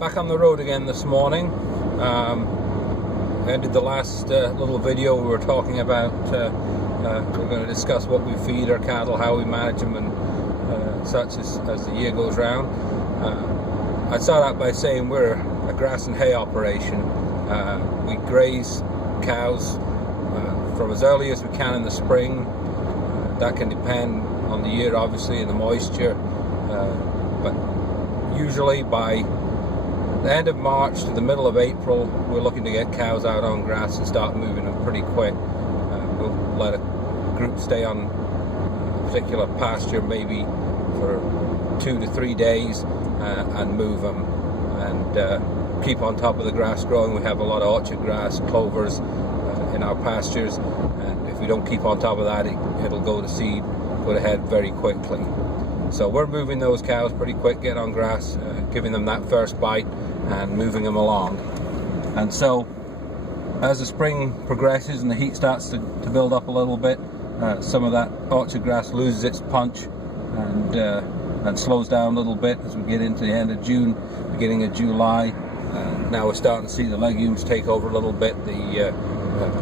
Back on the road again this morning. Ended the last little video. We were talking about we're going to discuss what we feed our cattle, how we manage them, and such as the year goes round. I'd start out by saying we're a grass and hay operation. We graze cows from as early as we can in the spring. That can depend on the year, obviously, and the moisture, but usually by the end of March to the middle of April, we're looking to get cows out on grass and start moving them pretty quick. We'll let a group stay on a particular pasture maybe for 2 to 3 days and move them, and keep on top of the grass growing. We have a lot of orchard grass, clovers in our pastures, and if we don't keep on top of that, it'll go to seed, go to head very quickly. So we're moving those cows pretty quick, getting on grass, giving them that first bite and moving them along. And so as the spring progresses and the heat starts to build up a little bit, some of that orchard grass loses its punch and slows down a little bit as we get into the end of June, beginning of July. Now we're starting to see the legumes take over a little bit. The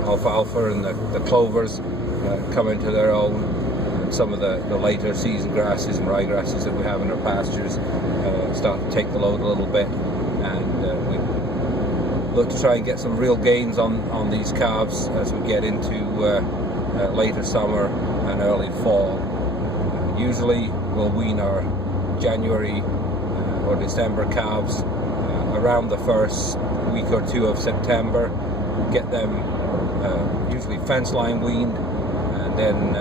alfalfa and the clovers come into their own. Some of the later season grasses and ryegrasses that we have in our pastures start to take the load a little bit, and we look to try and get some real gains on these calves as we get into later summer and early fall. Usually we'll wean our January or December calves around the first week or two of September, get them usually fence line weaned, and then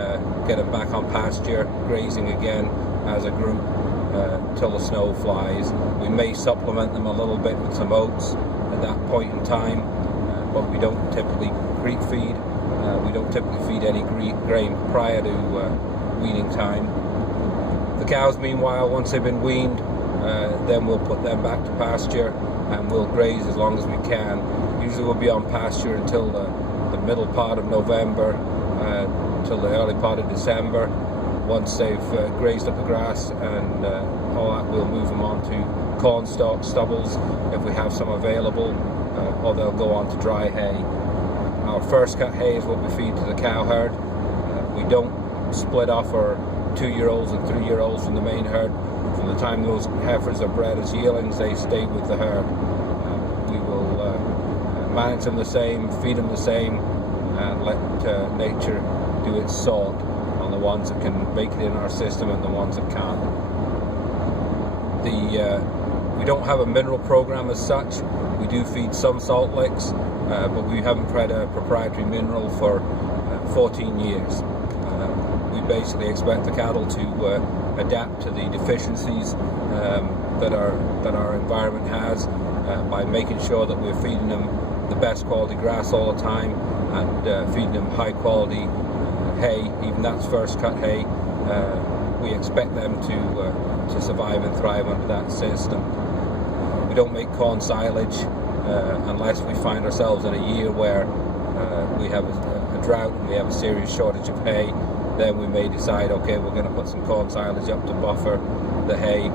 get them back on pasture, grazing again as a group till the snow flies. We may supplement them a little bit with some oats at that point in time, but we don't typically creep feed. We don't typically feed any grain prior to weaning time. The cows, meanwhile, once they've been weaned, then we'll put them back to pasture and we'll graze as long as we can. Usually we'll be on pasture until the middle part of November, till the early part of December. Once they've grazed up the grass and all that, we'll move them on to corn stalk stubbles if we have some available, or they'll go on to dry hay. Our first cut hay is what we feed to the cow herd. We don't split off our 2-year-olds and 3-year-olds from the main herd. From the time those heifers are bred as yearlings, they stay with the herd. We will manage them the same, feed them the same, and let nature do its sort on the ones that can make it in our system and the ones that can't. We don't have a mineral program as such. We do feed some salt licks, but we haven't fed a proprietary mineral for 14 years. We basically expect the cattle to adapt to the deficiencies that our environment has by making sure that we're feeding them the best quality grass all the time, and feeding them high quality hay, even that's first cut hay. We expect them to survive and thrive under that system. We don't make corn silage unless we find ourselves in a year where we have a drought and we have a serious shortage of hay. Then we may decide, okay, we're going to put some corn silage up to buffer the hay.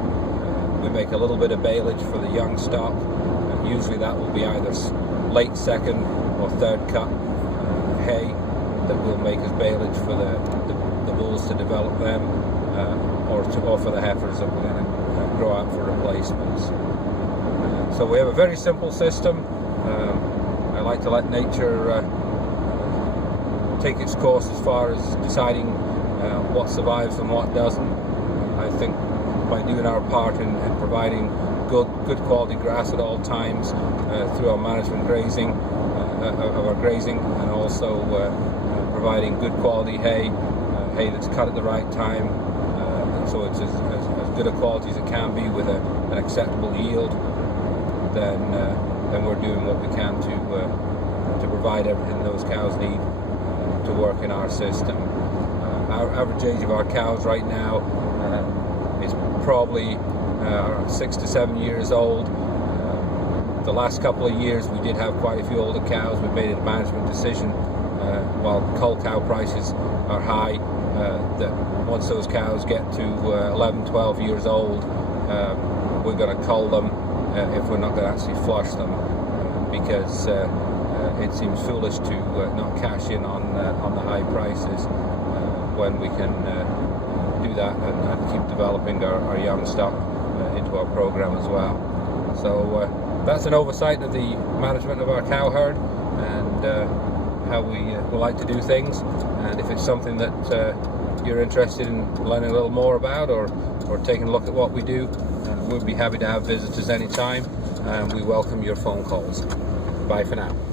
We make a little bit of baleage for the young stock. Usually that will be either late second or third cut hay that we'll make as baleage for the bulls to develop them, or for the heifers that we're going to grow out for replacements. So we have a very simple system. I like to let nature take its course as far as deciding what survives and what doesn't. I think by doing our part in providing good quality grass at all times through our management grazing of our grazing, and also providing good quality hay that's cut at the right time, so it's as good a quality as it can be with an acceptable yield, then we're doing what we can to provide everything those cows need to work in our system. Our average age of our cows right now is probably 6 to 7 years old. The last couple of years we did have quite a few older cows. We made a management decision while cull cow prices are high, that once those cows get to 11, 12 years old, we're going to cull them if we're not going to actually flush them, because it seems foolish to not cash in on the high prices when we can do that and keep developing our young stock into our program as well. So that's an oversight of the management of our cow herd and how we like to do things. And if it's something that you're interested in learning a little more about, or taking a look at what we do, we'll be happy to have visitors anytime, and we welcome your phone calls. Bye for now.